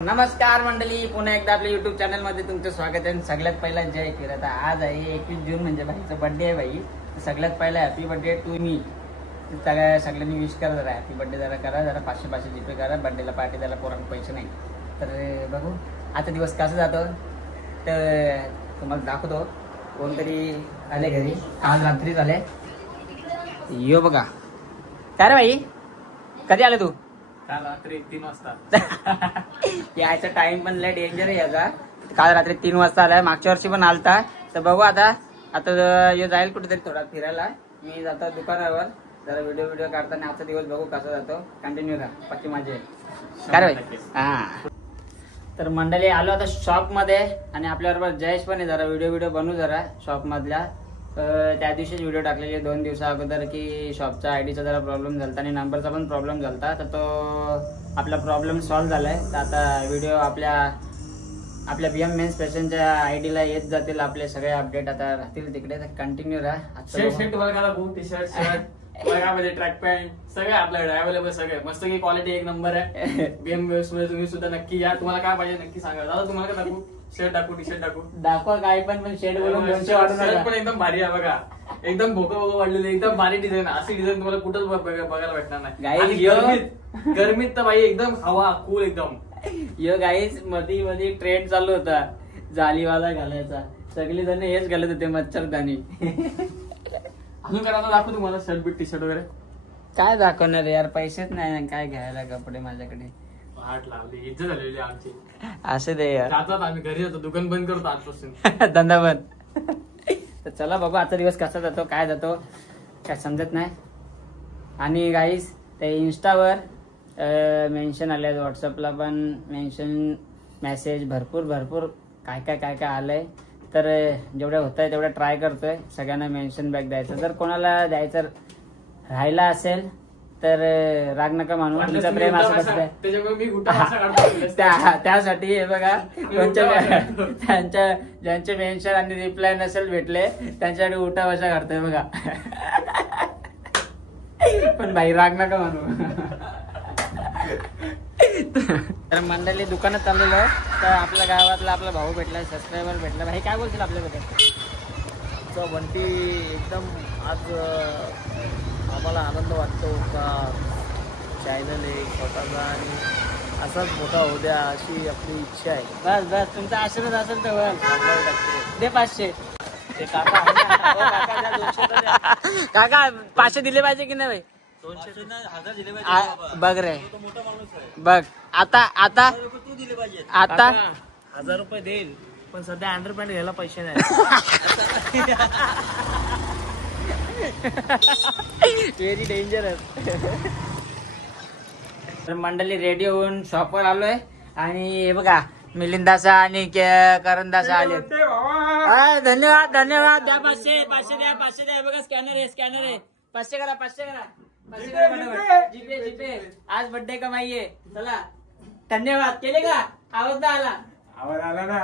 नमस्कार मंडळी, पुन्हा एकदा आपल्या युट्यूब चॅनल मध्ये तुमचं स्वागत आहे. सगळ्यात पहिला जय किरत. आज आहे 21 जून म्हणजे भाईचा बर्थडे आहे भाई. सगळ्यात पहिला हॅपी बर्थडे टू मी. सगळ्यांनी विश करा, जरा हॅपी बर्थडे जरा करा, जरा 500 जीपे करा. बर्थडेला पार्टी द्यायला पोरांना पैसे नाही तर बघू आता दिवस कसा जातो तर तुम्हाला दाखवतो. कोणतरी आले घरी, आज रात्री झाले. यो बघा काय रे भाई, कधी आले तू? काल रात्री 3 वाजता. यायचा टाइम पण लय डेंजर आहे याचा. काल रात्री 3 वाजता आलाय. मागच्या वर्षी पण आलता. तर बघू आता यो जाईल कुठेतरी थोडा फिरायला. मी जातो दुकानावर, जरा व्हिडिओ काढताना. आजचा दिवस बघू कसा जातो. कंटिन्यू राहा, पक्की माझे काय भाई. हा तर मंडळी आलो आता शॉप मध्ये, आणि आपल्याबरोबर जयेश पण आहे. जरा व्हिडिओ बनवू जरा शॉप मधल्या. त्या दिवशीच व्हिडिओ टाकलेले 2 दिवसा अगोदर की शॉपचा आयडीचा जरा प्रॉब्लेम झाला आणि नंबरचा पण प्रॉब्लेम झाला. तर तो आपला प्रॉब्लेम सॉल्व्ह झालाय. तर आता व्हिडिओ आपल्या बीएम मेन्स फॅशनच्या आयडीला येत जातील. आपले सगळे अपडेट आता राहतील तिकडे. तर कंटिन्यू राहा. शर्ट बघायला खूप टी शर्ट बघा, ट्रॅक पॅन्ट सगळे आपल्याकडे अवेलेबल. सगळे मस्त की क्वालिटी एक नंबर आहे. बीएम मेन्स मध्ये तुम्ही सुद्धा नक्की या. तुम्हाला काय पाहिजे नक्की सांगा. दादा तुम्हाला काय दाखवू? शर्ट दाखवू, टी शर्ट दाखवा काय पण शर्ट बोलून 200 शर्ट पण एकदम भारी आहे बघा. एकदम भोकं वाढलेले, एकदम भारी डिझाईन. अशी डिझाईन तुम्हाला कुठंच बघायला भेटणार नाही. गरमीत तर भाई एकदम हवा कूल एकदम. यो गाईज मध्ये ट्रेंड चालू होता जालीवाला घालायचा. सगळे जण हेच घालत होते, मच्छरदानी. अजून काय दाखवू तुम्हाला? शर्ट बीट टी शर्ट वगैरे काय दाखवणार यार, पैसेच नाही काय घ्यायला कपडे माझ्याकडे. हाट लावली, इज्जत झालेली आमची. असं दे यार. जातात आम्ही घरी जातो, दुकान बंद करतो आजपासून. धंदा बंद. तर चला बघू आजचा दिवस कसा जातो, काय जातो काय समजत नाही. आणि गाईज ते इन्स्टावर मेन्शन आले, व्हॉट्सअपला पण मेन्शन, मेसेज भरपूर काय काय आलंय. तर जेवढ्या होत आहे तेवढ्या ट्राय करतोय सगळ्यांना मेन्शन बॅक द्यायचं. जर कोणाला द्यायचं राहिला असेल तर राग नका मानू, तुमचं प्रेम असं त्यासाठी हे बघा. ज्यांचे मेन्शन आणि रिप्लाय नसेल भेटले त्यांच्यासाठी उठा बशा करतोय बघा. पण भाई राग नका मानू. तर मंडळी दुकानात चाललेलो तर आपल्या गावातला आपला भाऊ भेटला, सबस्क्रायबर भेटला. भाई काय बोलतील आपल्याबद्दल? बंटी एकदम आज आम्हाला आनंद वाटतो का चॅनल एक स्वतःचा आणि असाच मोठा होऊ द्या अशी आपली इच्छा आहे. बस तुमचा आशीर्वाद असेल तर दे 500. ते काका काका 500 दिले पाहिजे की नाही भाई? 200 दिले पाहिजे. बघ रे बघ आता तू दिले पाहिजे. आता 1000 रुपये देईल, पण सध्या अंडरपॅन्ट घ्यायला पैसे नाही. Very dangerous. तर मंडळी रेडी होऊन शॉपवर आलोय आणि हे बघा मिलिंदाचा आणि करंदाचा आले. धन्यवाद द्या 500 द्या. बघा स्कॅनर आहे 500 करा 500 करा. जीपे आज बर्थडे कमाई आहे. चला धन्यवाद. केले का? आवाज आला ना.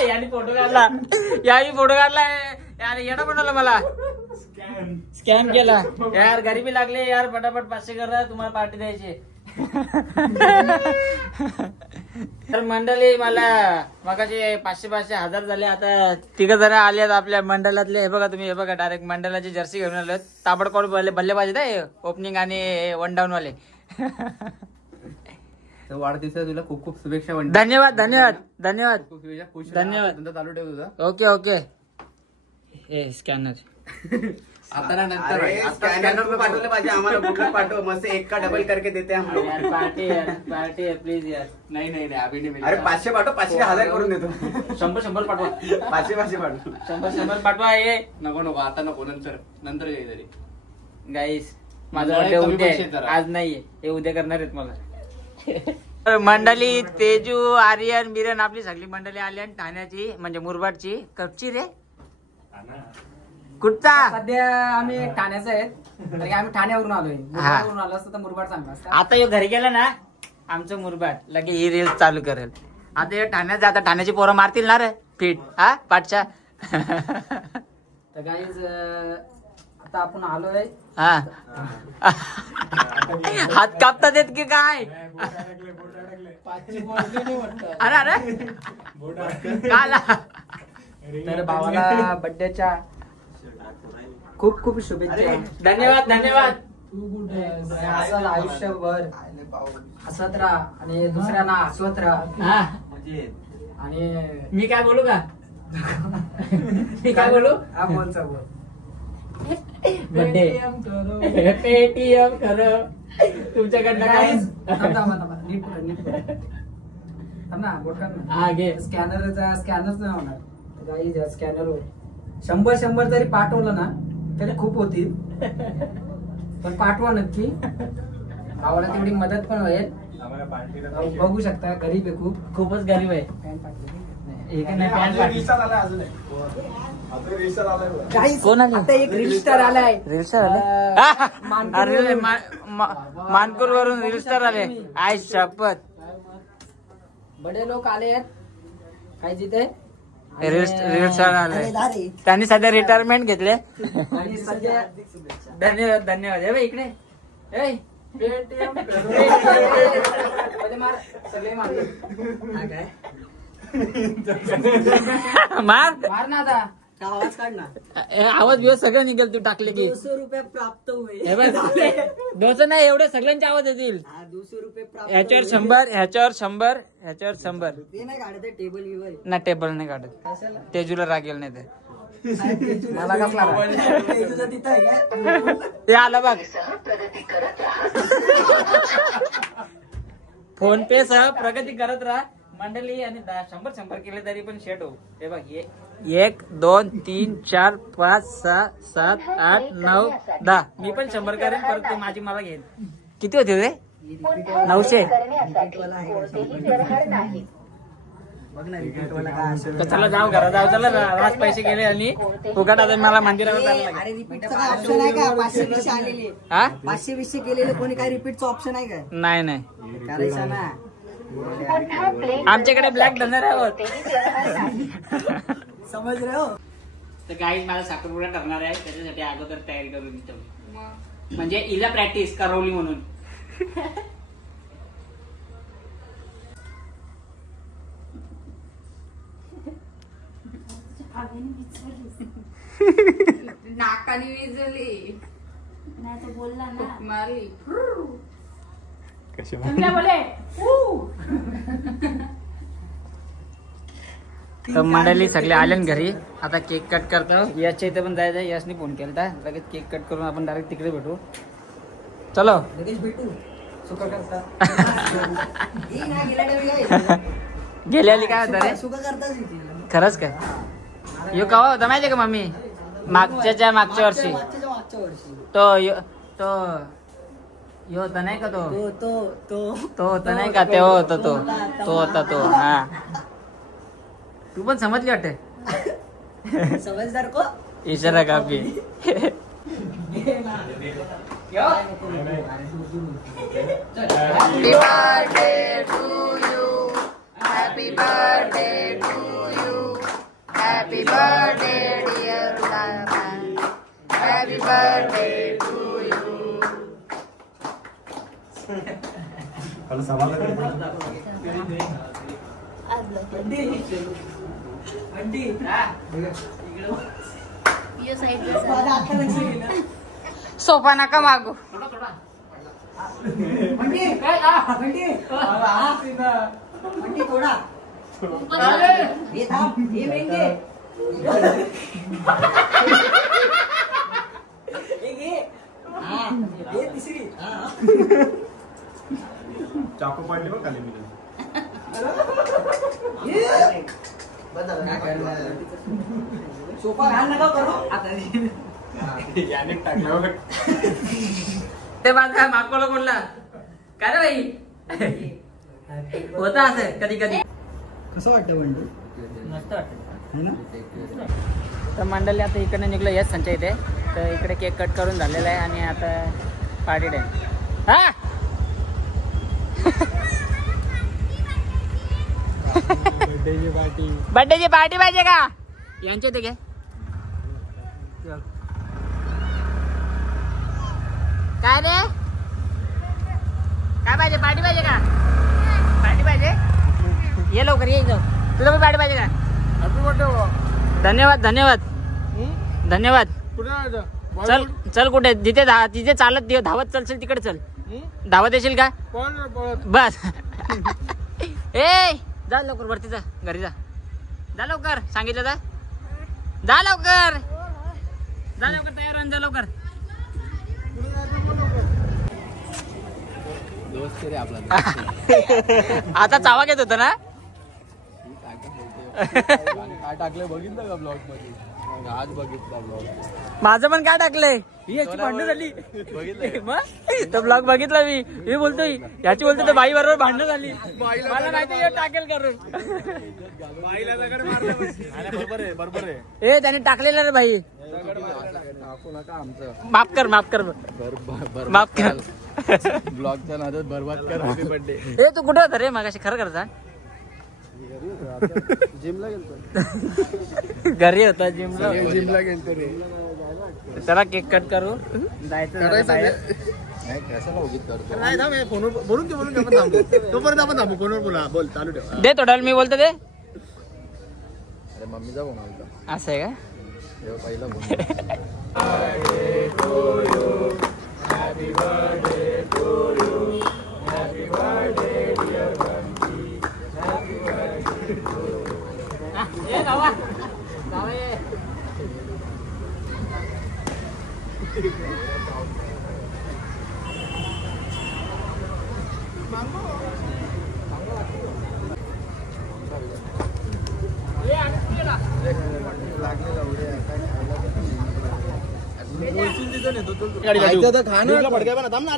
याने फोटो काढला यार. येणं बनवलं मला, स्कॅन केला यार. गरीबी लागले यार, फटाफट 500 करा, तुम्हाला पार्टी द्यायची. तर मंडळी मला मगाशी 500 1000 झाले. आता 3 जण आले आपल्या मंडळातले. हे बघा तुम्ही, हे बघा डायरेक्ट मंडळाची जर्सी घेऊन आलो. ताबडतोड बल्ले पाहिजे ओपनिंग आणि 1 डाऊन वाले. वाढदिवसा तुला खूप खूप शुभेच्छा. धन्यवाद चालू ठेव तुझा. ओके हे स्कॅनर आता ना नंतर स्कॅनर पाठवलं पाहिजे आम्हाला. कुठलं पाठव मस्त एक का डबल करके देते हम लोग. पार्टी है प्लीज यार. नाही अभि नाही. अरे 500 पाठव, 500 1000 करून देतो. 100 पाठवा. 500 पाठव. 100 पाठवा. हे नको आता नको, नंतर काहीतरी. गाईस माझा बर्थडे उद्या आहे, आज नाहीये. हे उद्या करणार आहेत मला. मंडळी तेजू, आर्यन, बिरन आपली सगळी मंडळी आली. आणि ठाण्याची म्हणजे मुरबाडची. कपची रे कुठचा? सध्या आम्ही ठाण्याचे आहेत. आम्ही ठाण्यावरून आलोय. मुरबाडवरून आलो असतो तर मुरबाड सांगला असता. आता यो घरी गेला ना आमचं मुरबाड लगे ही रील चालू करेल. आता हे ठाण्यात जाता, ठाण्याची पोरं मारतील ना रे फिट. हा पाठच्या. तर गाईज आता आपण आलोय. हा हात कापतात येत की काय? अरे अरे काला. तर भावाला बर्थडेच्या खूप खूप शुभेच्छा. धन्यवाद धन्यवाद. असं आयुष्यभर हसत राहा आणि दुसऱ्यांना हसवत राहा. हा आणि मी काय बोलू का? मी काय बोलू? हा बोलचा बोल. बर्थडे पेटीएम खरं तुमच्याकडनं काय? नीट कर, नीट कर. थांब ना, बोट काढ ना. हा घे. स्कॅनरच नाही होणार. गाईज स्कॅनर वर 100 जरी पाठवलं ना तरी खूप होतील. पण पाठवा नक्की. भावाला तेवढी मदत पण होईल. बघू शकता गरीब आहे खूप. खूपच गरीब आहे. पॅन्ट टाकली. एक नाही पॅन्ट पाठवली. Guys, कोण आले? आता एक रील स्टार आलाय. रील स्टार आले? अरे मानपूर वरून रील स्टार आले. आय शपथ. बडे लोक आले आहेत काय जिथे रील स्टार आले. त्यांनी सध्या रिटायरमेंट घेतले. आणि सध्या धन्यवाद धन्यवाद. हे बघ इकडे. ए मार सगळे मारले. मार मार ना आता. आवाज काढ ना. आवाज बिवाज सगळं निघेल तू टाकले की. 200 रुपये प्राप्त हुए. हे बघ दोन नाही एवढे सगळ्यांचे आवाज येतील. 200 रुपये प्राप्त ह्याच्यावर हुए. 100 ह्याच्यावर 100 ह्याच्यावर 100. ते नाही काढत टेबल विवर. ना टेबल नाही काढत. कशाला? तेजूला रागेल नाही ते. मला कसला राग? तुझं तिथं आहे काय? ते आलं बघ. फोन पे सह प्रगती करत राहा मंडळी. आणि 100 केले तरी पण शेट हो. हे बघ 1 2 3 4 5 6 7 8 9 10. मी पण 100 करेन परत. ते माझी मला घेईन. किती होते रे? 900. बघ ना रिपीट वाला काय असेल. तर चला जाऊ घरा जाऊ. चला राज पैसे गेले आणि फुकट आता मला मंदिरावर जायला लागेल. अरे रिपीटचा काय ऑप्शन आहे का? 500 आलेले हा 500 केलेले कोणी काय रिपीटचा ऑप्शन आहे का? नाही नाही करायचा ना. आमच्याकडे ब्लॅक डनर आहे. समज रे हो. तर गाईज माझा साखरपुडा ठरणार आहे. त्याच्यासाठी अगोदर तयारी करून घेतो. म्हणजे हिला प्रॅक्टिस करवली म्हणून. नाकाने विजली नाही तर बोलला ना मारली. तर मंडळी सगळे आले घरी. आता केक कट करतो. याच्या इथे पण जायचं. यशने फोन केला लगेच केक कट करून आपण डायरेक्ट तिकडे भेटू. चलो लगेच भेटू. सुख करता. ही ना गेल्या टाइमला गेली आली काय होतं रे? सुख करताच इथे. खरंच काय? यो कवा होता माहितीये का मम्मी? मागच्या वर्षी. मागच्या वर्षी तो यो होता नाही का? तो होता नाही का? तेव्हा होता तो होता तो. हा तू पण समजली वाटते. समजदार को इशारा काफी. Happy birthday to you. Happy birthday to you. Happy birthday dear Lalan. Happy birthday to you. Yo side sofa नका मागू. थोडा हे थांब. हे मेंगे हे तिसरी. चाकू पडले बघ खाली. सोफा घाल नका करू. याने टाकलं बघ. ते माझा मागवला कोणला काय रे बाई? होता असं कधी कधी. कसं वाटतं बंडू? मस्त वाटत है ना. तर मंडळी आता इकडे निघलो. यस संचय इथे. तर इकडे केक कट करून झालेला आहे आणि आता पार्टी टाइम. हा बर्थडेची पार्टी. पार्टी पाहिजे का? यांच्या इथे घे. चल. बर्थडे ची पार्टी. बर्थडेची पार्टी पाहिजे का? यांच्या इथे घे. बर्थडेची पार्टी पाहिजे का? यांच्या इथे घे. बर्थडेची पार्टी पाहिजे का? यांच्या इथे घे. बर्थडेची पार्टी पाहिजे का? यांच्या इथे घे. बर्थडेची पार्टी पाहिजे का? काय रे काय पाहिजे पार्टी पाहिजे का पार्टी पाहिजे ये लवकर ये इथं तुला पण पार्टी पाहिजे का धन्यवाद धन्यवाद धन्यवाद चल चल कुठे तिथे चालत धावत चलशील तिकडे चल धावत येशील का बस ए जा लवकर वरती जा घरी जा जा लवकर सांगितलं जा लवकर तयार होऊन जा लवकर आता चावा घेत होता ना काय टाकलं बघितलं का ब्लॉग मध्ये आज बघितला ब्लॉग माझं पण काय टाकलंय याची भांडण झाली मग तो ब्लॉग बघितला मी बोलतोय याची बोलतो तर बाई बरोबर भांडण झाली मला माहिती टाकेल करून बरोबर आहे ए त्याने टाकलेलं रे भाई टाकू नका आमचं माफ कर माफ कर ब्लॉगच्या नादात बरबाद कर हॅपी बर्थडे ए तू कुठे होता रे मगाशी खरं करता जिमला गेलतो घरी होता जिमला गेलतो रे चला केक कट करू जायचं बाहेर. नाही कशाला उगीत करतो नाही थांब फोनवर बोलून आपण थांबू तोपर्यंत आपण थांबू फोनवर बोला बोल चालू ठेव दे थोडा मी बोलतो दे अरे मम्मीचा फोन आला असं आहे का तेव्हा पहिला फोन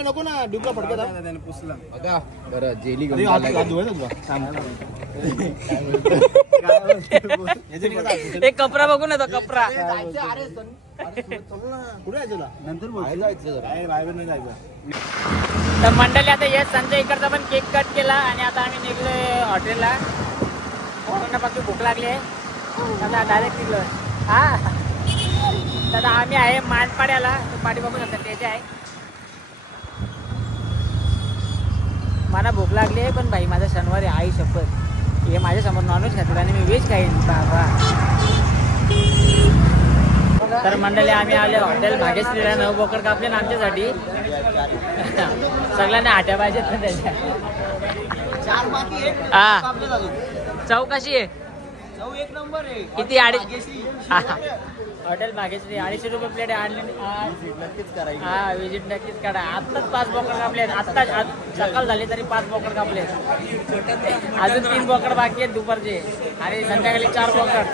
नको ना ड्युकला फडक्या बघा बरं जेली एक कपरा बघू ना तो कपरा कुठे नंतर बाहेर नाही जायचं तर मंडळी आता येस संजय इकडचा पण केक कट केला आणि आता आम्ही निघलोय हॉटेलला पासून भूक लागली आहे आता डायरेक्ट निघलो हा दादा आम्ही आहे मानपाड्याला पाठी बघू शकता त्याचे आहे मला भूक लागली आहे पण भाई माझा शनिवारी आई शपथ हे माझ्या समोर नॉनव्हेज खातात आणि मी व्हेज खाईन बाबा तर मंडळी आम्ही आले हॉटेल भाग्यश्रीला 9 बोकड कापले ना आमच्यासाठी सगळ्यांना आट्या पाहिजेत ना त्याच्या हा चव कशी आहे एक नंबर आहे किती हॉटेल भाग्यश्री 250 रुपये प्लेट आणली हा विजिट नक्कीच करा आत्ताच 5 बोकड कापले आत्ताच सकाळ झाली तरी 5 बोकड कापले अजून 3 बोकड बाकी आहेत दुपारचे आणि संध्याकाळी 4 बोकड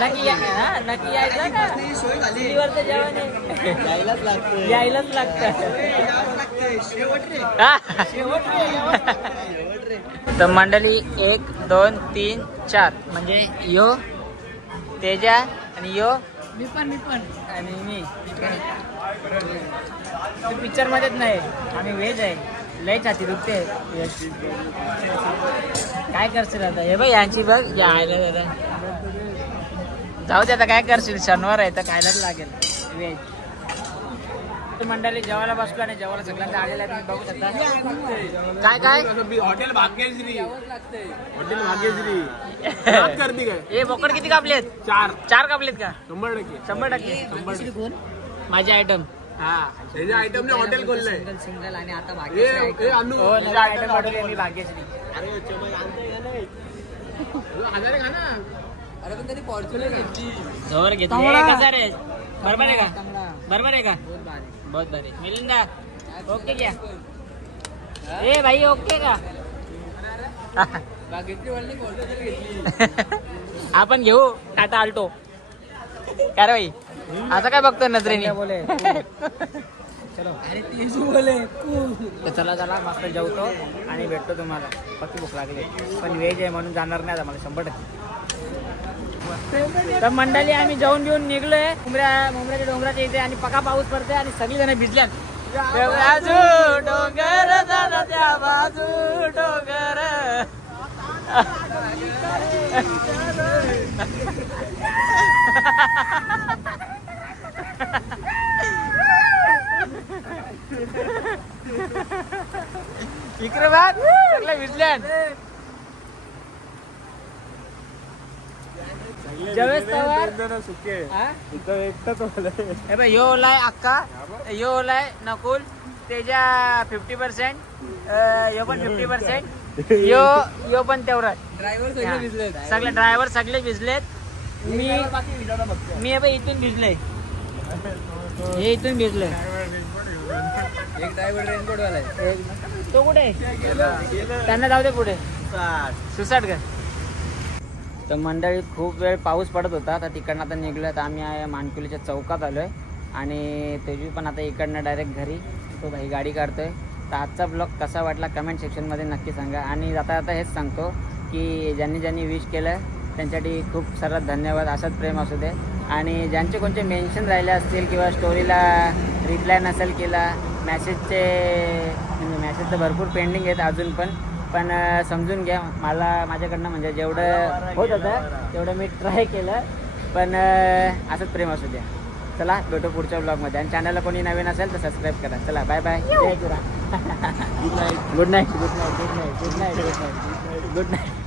नक्की यायचं का चुलीवरचं जेवण यायलाच लागतं तर मंडळी 1 2 3 4 म्हणजे यो तेजा आणि यो मी पण आणि मी पिक्चर मध्येच नाही आम्ही व्हेज आहे लय छाती दुखते काय करशील आता हे बघ यांची बघ जायला दादा जाऊ दे आता काय करशील शनिवार आहे तर खायलाच लागेल व्हेज मंडळी जेवायला बसलो आणि जेवायला सगळ्यांना आलेला तुम्ही बघू शकता काय हॉटेल भाग्यश्री करते काय हे बोकड किती कापलेत 4 कापलेत का 100% माझे आयटम हा त्याच्या आयटमने हॉटेल खोललंय सिंगल आणि आता भाग्यश्री आयटम ऑर्डर मी भाग्यश्री जोर घेतली कसा रे बरोबर आहे का बहुत भारी मिलिंदा ओके क्या ए भाई ओके का आपण घेऊ टाटा आल्टो काय रे भाई असं काय बघतोय नजरेने बोले चला मस्त जेवतो आणि भेटतो तुम्हाला फक्त भूक लागली पण व्हेज आहे म्हणून जाणार नाही आता मला 100%. तर मंडळी आम्ही जाऊन घेऊन निघलोय मुंबऱ्याच्या डोंगराच्या इथे आणि पका पाऊस पडते आणि सगळी जण भिजल्यात बाजू डोंगर दादा त्या बाजू डोंगर इकडे बघ सगळे भिजले जवेस तवर सुके हा? इथं एकटाच वाला हे बघ यो ओलाय अक्का यो ओलाय नकुल त्याच्या 50% यो पण 50% यो पण तेवढा ड्रायव्हर सगळे भिजले सगळे ड्रायव्हर सगळे भिजलेत मी हे बघ इथून भिजले हे इथून भिजले एक ड्रायव्हर रेनकोट वाला आहे. तो कुठे त्यांना जाऊ दे पुढे सुसाट का तर मंडळी खूप वेळ पाऊस पडत होता तर तिकडनं आता निघलं तर आम्ही मानकुलीच्या चौकात आलोय आणि तेजू पण आता इकडनं डायरेक्ट घरी तो भाई गाडी काढतोय. तर आजचा ब्लॉग कसा वाटला कमेंट सेक्शनमध्ये नक्की सांगा आणि जाता जाता हेच सांगतो की ज्यांनी ज्यांनी विश केलं त्यांच्यासाठी खूप सारा धन्यवाद. असंच प्रेम असू दे आणि ज्यांचे कोणते मेन्शन राहिले असतील किंवा स्टोरीला रिप्लाय नसेल केला मॅसेजचे म्हणजे मॅसेज तर भरपूर पेंडिंग आहेत अजून पण समजून घ्या मला माझ्याकडनं म्हणजे जेवढं होत होतं तेवढं मी ट्राय केलं पण असंच प्रेम असू द्या. चला भेटू पुढच्या ब्लॉगमध्ये आणि चॅनलला कोणी नवीन असेल तर सबस्क्राईब करा. चला बाय बाय जय गुरा good night good night good night good night good night good night good night.